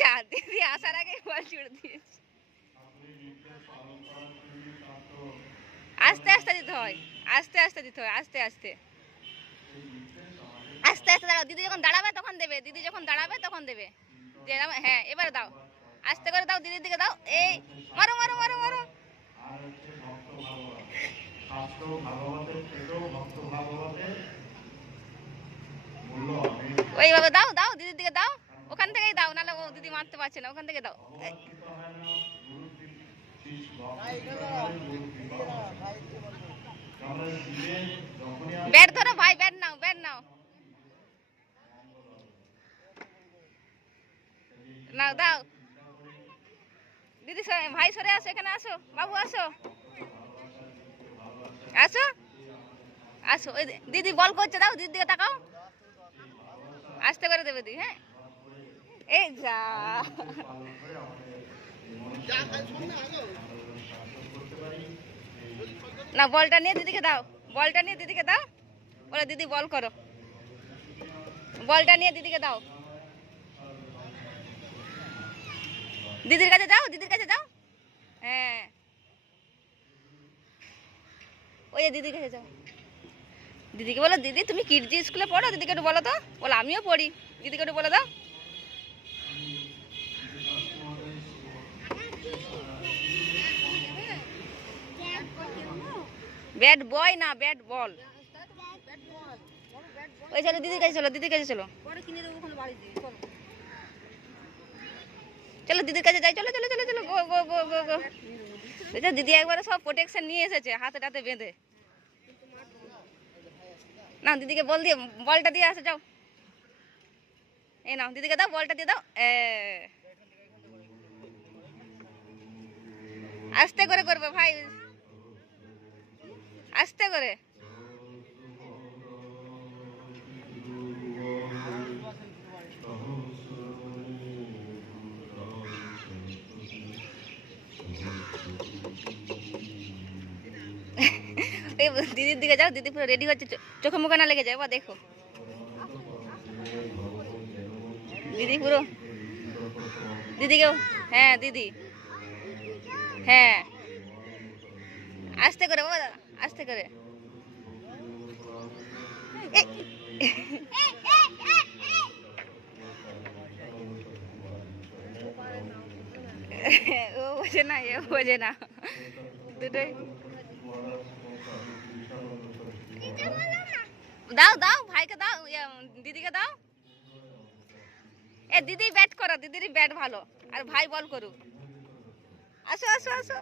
যা, দিদি আসার আগে বল ছুড়ে দিয়েছি। আস্তে আস্তে দিতে হয়, আস্তে আস্তে দিতে হয়, আস্তে আস্তে আস্তে আস্তে দাঁড়াও। দিদি যখন দাঁড়াবে তখন দেবে, দিদি যখন দাঁড়াবে তখন দেবে। হ্যাঁ এবারে দাও, আস্তে করে দাও, দিদির দিকে দাও। এই মারো মারো মারো মারো। ওইভাবে দাও দাও, দিদির দিকে দাও, ওখান থেকেই দাও, নাহলে ও দিদি মারতে পারছে না, ওখান থেকে দাও। ব্যাট ধরো ভাই, ব্যাট নাও, ব্যাট নাও, নাও দাও। দিদি ভাই সরে আসো, এখানে আসো, বাবু আসো, আসো আসো। ওই দিদি বল করছে, দাও, দিদির দিকে তাকাও, আস্তে করে দেবে দিদি। হ্যাঁ এই যা, না বলটা নিয়ে দিদিকে দাও, বলটা নিয়ে দিদিকে দাও, বলে দিদি বল করো, বলটা নিয়ে দিদিকে দাও, দিদির কাছে যাও, দিদির কাছে যাও। হ্যাঁ ওই দিদির কাছে যাও, দিদিকে বলো, দিদি তুমি কিডজি স্কুলে পড়ো, দিদিকে একটু বলো তো। বলো আমিও পড়ি, দিদিকে একটু বলে দাও। ব্যাট বয় না, ব্যাট বল। ওই চলো দিদির কাছে, চলো দিদির কাছে, চলো চলো দিদির কাছে যাই, চলো চলো চলো চলো, গো গো গো গো গো। দিদি একবারে সব প্রোটেকশন নিয়ে এসেছে হাতে টাতে বেঁধে। না দিদিকে বল দিয়ে, বলটা দিয়ে আসো, যাও। এই নাও, দিদিকে দাও, বলটা দিয়ে দাও। আস্তে করে করবে ভাই, আস্তে করে। এই দিদির দিকে যাও, দিদি পুরো রেডি হচ্ছে, চোখে মুখে না লেগে যায়, বা দেখো দিদি পুরো, দিদিকেও। হ্যাঁ দিদি, হ্যাঁ আস্তে করে বাবা, আস্তে করে। ও বোঝে না, এ বোঝে না, দুটোই। দাও দাও ভাইকে দাও, দিদিকে দাও। এ দিদি ব্যাট করো, দিদির ব্যাট ভালো, আর ভাই বল করুক। আসো আসো আসো,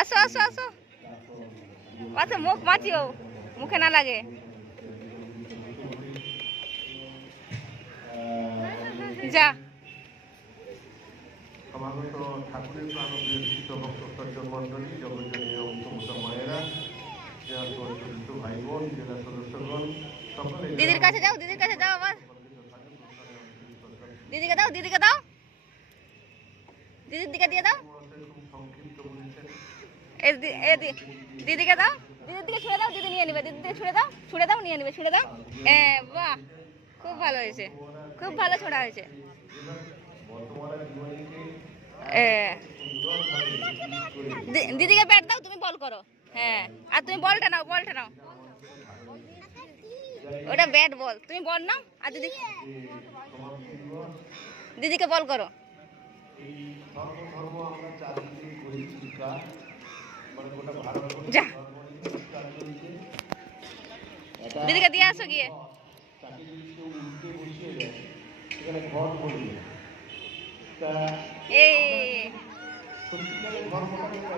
আসো আসো আসো, আচ্ছা মুখ মাছিও, মুখে না লাগে। যা সমাগত ঠাকুরের প্রাণপ্রিয় শিক্ষক সজ্জন মন্ডলী, জগৎজনীয় সমস্ত মায়েরা, চরিত্র ভাই বোন, জেলা সদস্যগণ, সকলে দিদির কাছে যাও, দিদির কাছে যাও, আবার দিদিকে দাও, দিদিকে দাও, দিদির দিকে দিয়ে দাও। সংক্ষিপ্ত বলেছেন, দিদিকে দাও, দিদির দিকে ছুঁড়ে দাও, দিদি নিয়ে নেবে, দিদির দিকে ছুঁড়ে দাও, ছুঁড়ে দাও, নিয়ে নেবে, ছুঁড়ে দাও। বাহ খুব ভালো হয়েছে, খুব ভালো ছোড়া হয়েছে। দিদিকে ব্যাট দাও, তুমি বল করো। হ্যাঁ আর তুমি বলটা নাও, বলটা নাও, ওটা ব্যাট বল, তুমি বল নাও, আর দিদি, দিদিকে বল করো। যা দিদিকে দিয়ে আসো গিয়ে।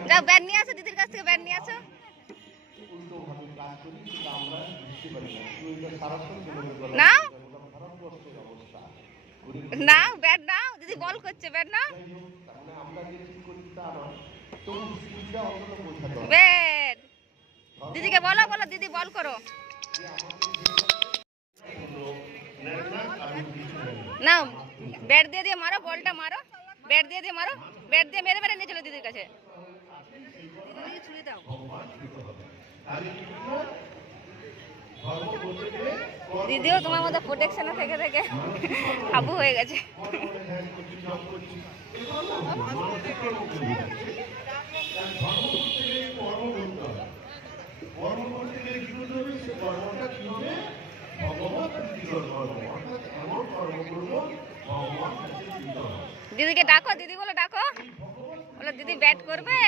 যাও ব্যাট নিয়ে আসো, দিদির কাছ থেকে ব্যাট নিয়ে আসো। নাও নাও ব্যাট নাও, দিদি বল করছে, ব্যাট নাও, ব্যাট। দিদিকে বলো, বলো দিদি বল করো। নাও ব্যাট দিয়ে দিয়ে মারো, বলটা মারো, ব্যাট দিয়ে দিয়ে মারো, ব্যাট দিয়ে মেরে মেরে নিয়ে চলো দিদির কাছে। ছুঁড়ে দাও। দিদিও তোমার মতো প্রোটেকশনে থেকে থেকে হাবু হয়ে গেছে। দিদিকে ডাকো, দিদি বলে ডাকো, বলো দিদি ব্যাট করবে।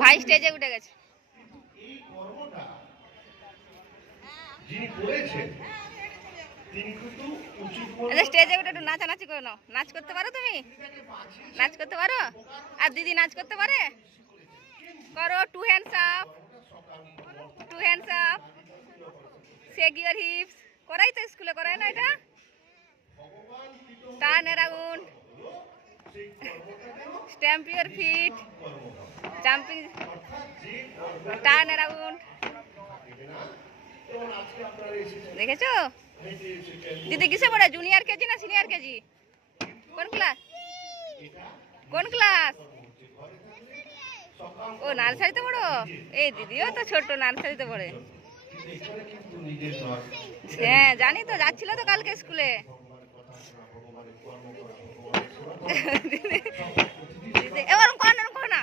ভাই স্টেজে উঠে গেছে। স্টেজে উঠে একটু নাচানাচি করে নাও। নাচ করতে পারো তুমি? নাচ করতে পারো? আর দিদি নাচ করতে পারে? করো, 2 hands up, 2 hands up, shake your hips। করাই তো স্কুলে, করাই না এটা? Turn around, stamp your feet, jumping, turn around. দেখেছো দিদি কিসে পড়ে? জুনিয়র কেজি না সিনিয়র কেজি? কোন ক্লাস? কোন ক্লাস? ও নার্সারিতে পড়ো? এই দিদিও তো ছোট, নার্সারিতে পড়ে। হ্যাঁ জানি তো, যাচ্ছিল তো কালকে স্কুলে। এরকম করো না।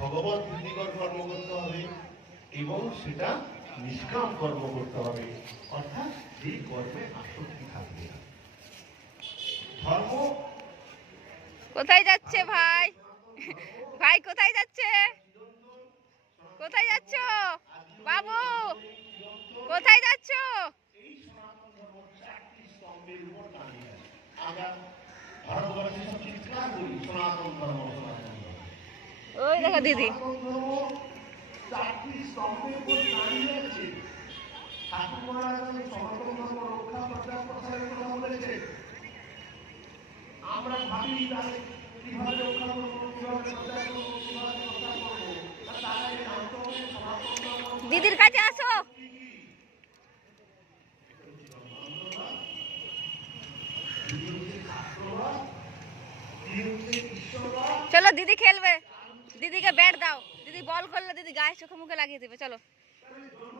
ভগবত প্রীতিকর কর্ম করতে হবে এবং সেটা নিষ্কাম কর্ম করতে হবে, অর্থাৎ এই কর্মে আসক্তি থাকবে না। ধর্ম কোথায় যাচ্ছে ভাই? ভাই কোথায় যাচ্ছে? কোথায় যাচ্ছ বাবু? কোথায় যাচ্ছ? ওই দেখো দিদি। আমরা ভাবি কিভাবে রক্ষা করবো, কিভাবে দিদির কাছে আসো। চলো দিদি খেলবে, দিদিকে ব্যাট দাও। দিদি বল করলে দিদি গায়ে চোখে মুখে লাগিয়ে দেবে। চলো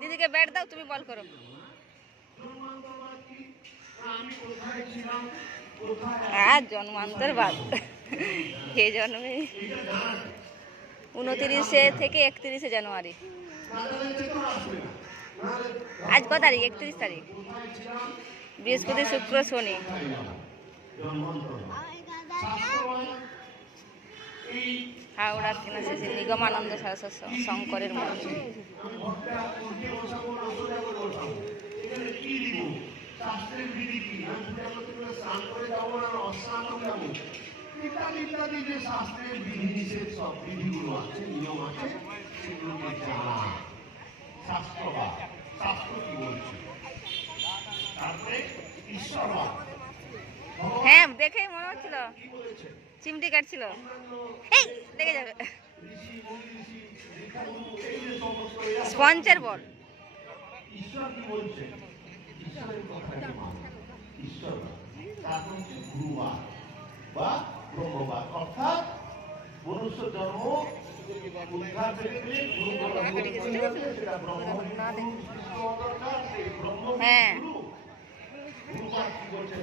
দিদিকে ব্যাট দাও, তুমি বল করো। হ্যাঁ জন্মান্তর বাদ, এই জন্মে 29 থেকে 31 জানুয়ারি। আজ কত তারিখ? 31 তারিখ। বৃহস্পতি, শুক্র, শনি। হাওড়ার কিনাশে নিগমানন্দ সরস্বতী শঙ্করের মন্দির। ইত্যাদি যে শাস্ত্রের বিধি নিষেধ, সব বিধিগুলো আছে, নিয়ম আছে, সেগুলোকে জানা। শাস্ত্রবাদ, শাস্ত্র কি বলছে। তারপরে ঈশ্বরবাদ। হ্যাঁ দেখেই মনে হচ্ছিল চিমটি কাটছিল। এই দেখে যাবে স্পঞ্জের বল। ঈশ্বর কি বলছে? ঈশ্বরের কথাকে মানে ঈশ্বরবাদ। তারপর হচ্ছে গুরুবাদ বা ব্রহ্মবাদ, অর্থাৎ মনুষ্য জন্ম উদ্ধার পেতে গেলে হ্যাঁ গুরুবাদ কি বলছেন?